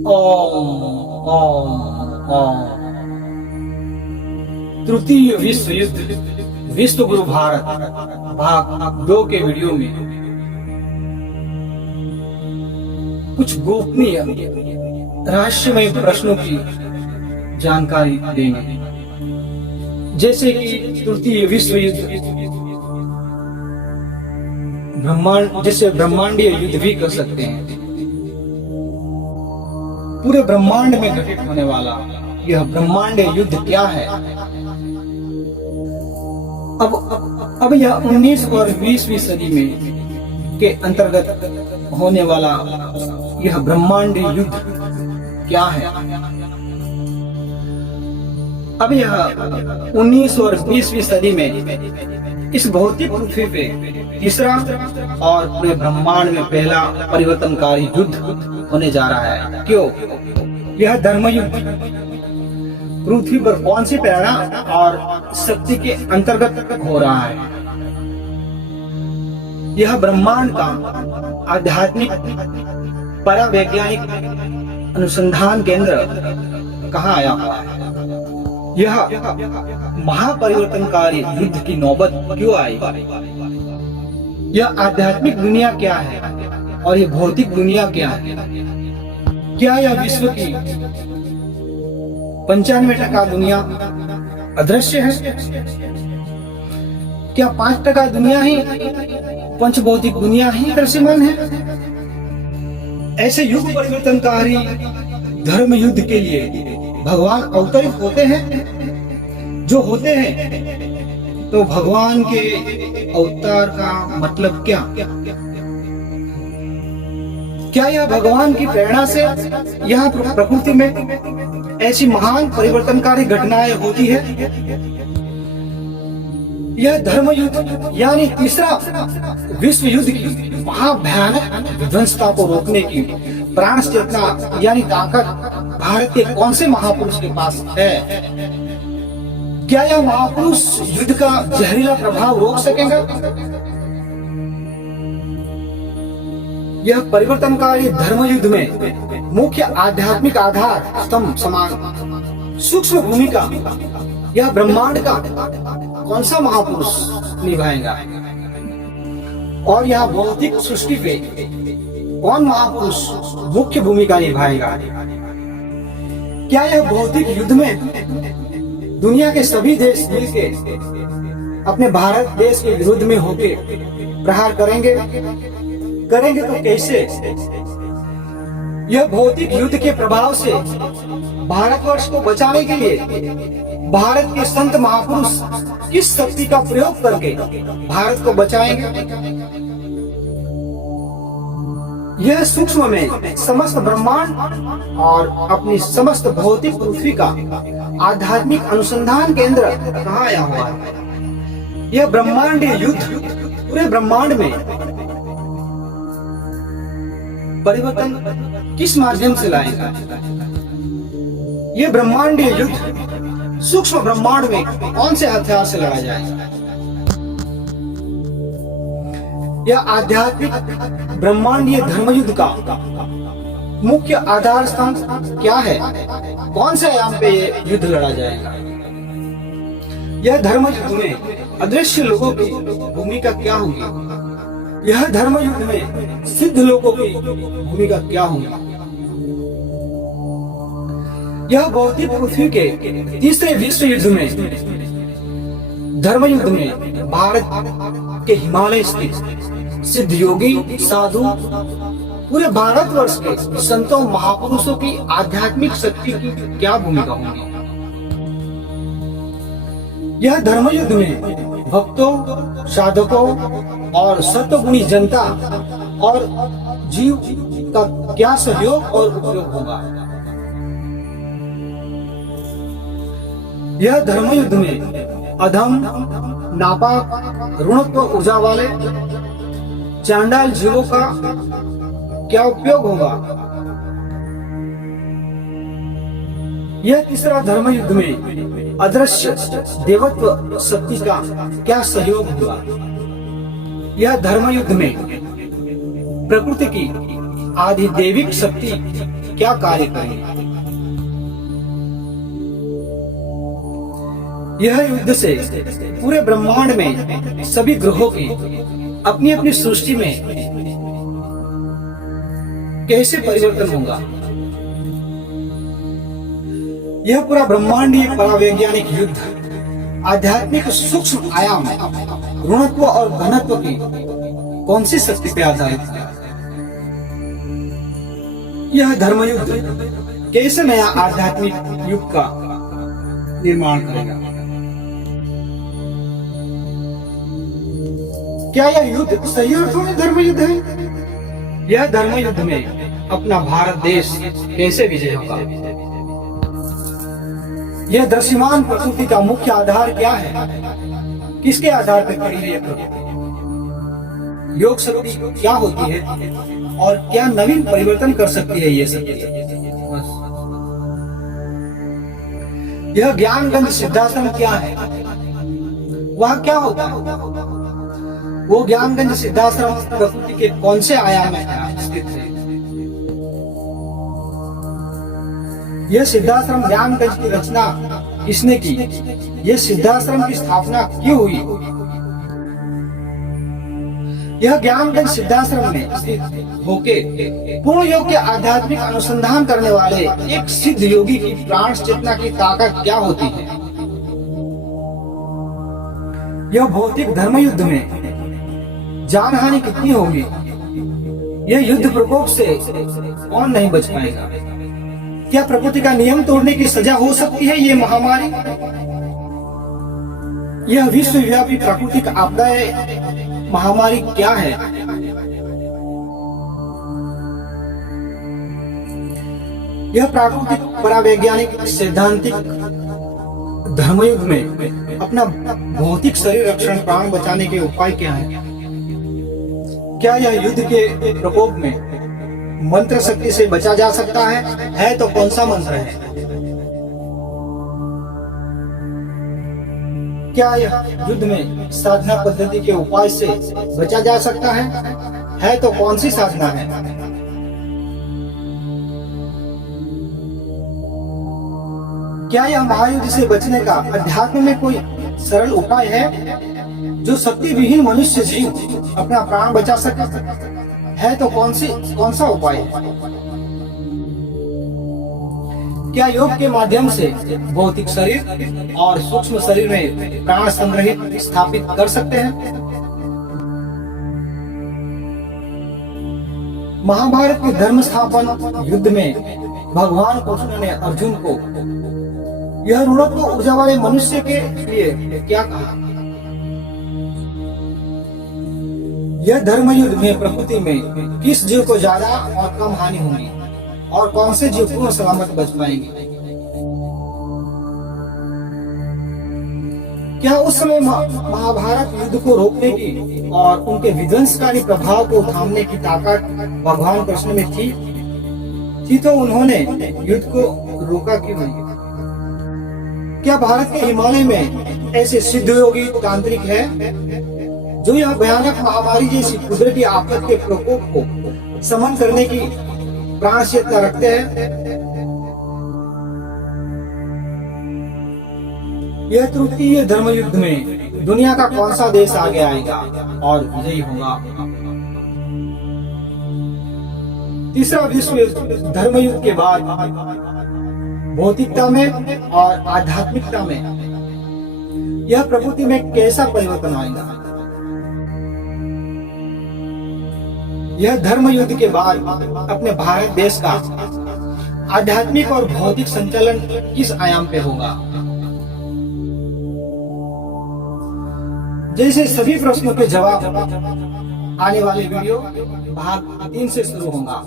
ओम ओम ओम। तृतीय विश्व युद्ध विश्व गुरु भारत भाग 2 के वीडियो में कुछ गोपनीय रहस्यमय प्रश्नों की जानकारी देंगे, जैसे कि तृतीय विश्व युद्ध जिसे ब्रह्मांडीय युद्ध भी कह सकते हैं। पूरे ब्रह्मांड में घटित होने वाला यह ब्रह्मांडीय युद्ध क्या है? अब यह 19 और 20वीं सदी में के अंतर्गत होने वाला यह ब्रह्मांडीय युद्ध क्या है? अब यह 19 और 20वीं सदी में इस भौतिक पृथ्वी पे तीसरा और पूरे ब्रह्मांड में पहला परिवर्तनकारी युद्ध होने जा रहा है। क्यों? यह धर्म युद्ध पृथ्वी पर कौन सी प्रेरणा और शक्ति के अंतर्गत हो रहा है? यह ब्रह्मांड का आध्यात्मिक परावैज्ञानिक अनुसंधान केंद्र कहाँ आया हुआ है? यह महापरिवर्तनकारी युद्ध की नौबत क्यों आई? यह आध्यात्मिक दुनिया क्या है और यह भौतिक दुनिया क्या है? क्या यह विश्व की 95% दुनिया अदृश्य है? क्या 5% दुनिया ही पंचभौतिक दुनिया ही दृश्यमान है? ऐसे युग परिवर्तनकारी धर्म युद्ध के लिए भगवान अवतरित होते हैं। जो होते हैं तो भगवान के अवतार का मतलब क्या? क्या यह भगवान की प्रेरणा से यह प्रकृति में ऐसी महान परिवर्तनकारी घटनाएं होती है? यह धर्म युद्ध यानी तीसरा विश्व युद्ध की महाभयानक विध्वंसता को रोकने की प्राण चेतना यानी ताकत भारत के कौन से महापुरुष के पास है? क्या यह महापुरुष युद्ध का जहरीला प्रभाव रोक सकेंगे? यह परिवर्तनकारी धर्म युद्ध में मुख्य आध्यात्मिक आधार स्तंभ समान सूक्ष्म भूमिका यह ब्रह्मांड का कौन सा महापुरुष निभाएगा? और यह भौतिक सृष्टि पे कौन महापुरुष मुख्य भूमिका निभाएगा? क्या यह भौतिक युद्ध में दुनिया के सभी देश मिलके अपने भारत देश के विरुद्ध में होके प्रहार करेंगे तो कैसे? यह भौतिक युद्ध के प्रभाव से भारतवर्ष को बचाने के लिए भारत के संत महापुरुष किस शक्ति का प्रयोग करके भारत को बचाएंगे? यह सूक्ष्म में समस्त ब्रह्मांड और अपनी समस्त भौतिक पृथ्वी का आध्यात्मिक अनुसंधान केंद्र कहाँ आया हुआ है? यह ब्रह्मांडीय युद्ध पूरे ब्रह्मांड में परिवर्तन किस माध्यम से लाएगा? यह ब्रह्मांडीय युद्ध सूक्ष्म ब्रह्मांड में कौन से हथियार से लड़ा जाएगा? यह आध्यात्मिक ब्रह्मांडीय धर्म युद्ध का मुख्य आधार स्तंभ क्या है? कौन से आयाम पे ये युद्ध लड़ा जाएगा? यह धर्म युद्ध में अदृश्य लोगों की भूमिका क्या होगी? यह धर्म युद्ध में सिद्ध लोगों की भूमिका क्या होगी? यह भौतिक पृथ्वी के तीसरे विश्व युद्ध में धर्म युद्ध में भारत के हिमालय स्थित सिद्ध योगी साधु पूरे भारतवर्ष के संतों महापुरुषों की आध्यात्मिक शक्ति की क्या भूमिका होगी? यह धर्म युद्ध में भक्तों, साधकों और सत्वगुणी जनता और जीव का क्या सहयोग और उपयोग होगा? यह धर्म युद्ध में अधम, नापाक, ऋणत्व ऊर्जा वाले चांडाल जीवों का क्या उपयोग होगा? यह तीसरा धर्म युद्ध में अदृश्य देवत्व शक्ति का क्या सहयोग होगा? यह धर्म युद्ध में प्रकृति की आधिदैविक शक्ति क्या कार्य करेंगे। यह युद्ध से पूरे ब्रह्मांड में सभी ग्रहों की अपनी अपनी सृष्टि में कैसे परिवर्तन होगा। यह पूरा ब्रह्मांडीय परावैज्ञानिक युद्ध आध्यात्मिक सूक्ष्म आयाम ऋणत्व और घनत्व की कौन सी शक्ति पे आधारित है। यह धर्म युद्ध कैसे नया आध्यात्मिक युग का निर्माण करेगा। क्या यह युद्ध सही अर्थों में धर्म युद्ध है। यह धर्म युद्ध में अपना भारत देश कैसे विजय होगा। यह दृश्यमान प्रकृति का मुख्य आधार क्या है, किसके आधार पर खड़ी है प्रकृति, योग शक्ति क्या होती है और क्या नवीन परिवर्तन कर सकती है ये शक्ति। यह ज्ञानगंज सिद्धाश्रम क्या है, वह क्या होता है। वो ज्ञानगंज सिद्धाश्रम प्रकृति के कौन से आयाम में स्थित है। यह सिद्धाश्रम ज्ञानगंज की रचना किसने की, यह सिद्धाश्रम की स्थापना क्यों हुई। यह ज्ञानगंज सिद्धाश्रम में स्थित होके पूर्ण योग के आध्यात्मिक अनुसंधान करने वाले एक सिद्ध योगी की प्राण चेतना की ताकत क्या होती है। यह भौतिक धर्म युद्ध में जान हानि कितनी होगी। यह युद्ध प्रकोप से कौन नहीं बच पाएगा। क्या प्रकृति का नियम तोड़ने की सजा हो सकती है ये महामारी। यह विश्वव्यापी प्राकृतिक आपदाएं महामारी क्या है। यह प्राकृतिक परावैज्ञानिक सैद्धांतिक धर्मयुग में अपना भौतिक शरीर रक्षण प्राण बचाने के उपाय क्या है। क्या यह युद्ध के प्रकोप में मंत्र शक्ति से बचा जा सकता है तो कौन सा मंत्र है। क्या यह युद्ध में साधना पद्धति के उपाय से बचा जा सकता है तो कौन सी साधना है। क्या यह महायुद्ध से बचने का अध्यात्म में कोई सरल उपाय है जो शक्ति विहीन मनुष्य जीव अपना प्राण बचा सके है तो कौन सा उपाय है। क्या योग के माध्यम से भौतिक शरीर और सूक्ष्म शरीर में प्राण संग्रहित स्थापित कर सकते हैं। महाभारत के धर्म स्थापन युद्ध में भगवान कृष्ण ने अर्जुन को यह ऋणत्व ऊर्जा वाले मनुष्य के लिए क्या कहा। यह धर्म युद्ध में प्रकृति में किस जीव को ज्यादा और कम हानि होगी और कौन से जीव पूर्ण सलामत बच पाएंगे। क्या उस समय महाभारत युद्ध को रोकने की और उनके विध्वंसकारी प्रभाव को थामने की ताकत भगवान कृष्ण में थी तो उन्होंने युद्ध को रोका क्यों नहीं। क्या भारत के हिमालय में ऐसे सिद्ध योगी तांत्रिक है जो यह भयानक महामारी जैसी कुदरती आफत के प्रकोप को समन करने की प्राण चेतना रखते हैं। यह तृतीय धर्म युद्ध में दुनिया का कौन सा देश आगे आएगा और विजयी होगा। तीसरा विश्व धर्म युद्ध के बाद भौतिकता में और आध्यात्मिकता में यह प्रकृति में कैसा परिवर्तन आएगा। यह धर्म युद्ध के बाद अपने भारत देश का आध्यात्मिक और भौतिक संचालन किस आयाम पे होगा। जैसे सभी प्रश्नों के जवाब आने वाले वीडियो भाग 3 से शुरू होगा।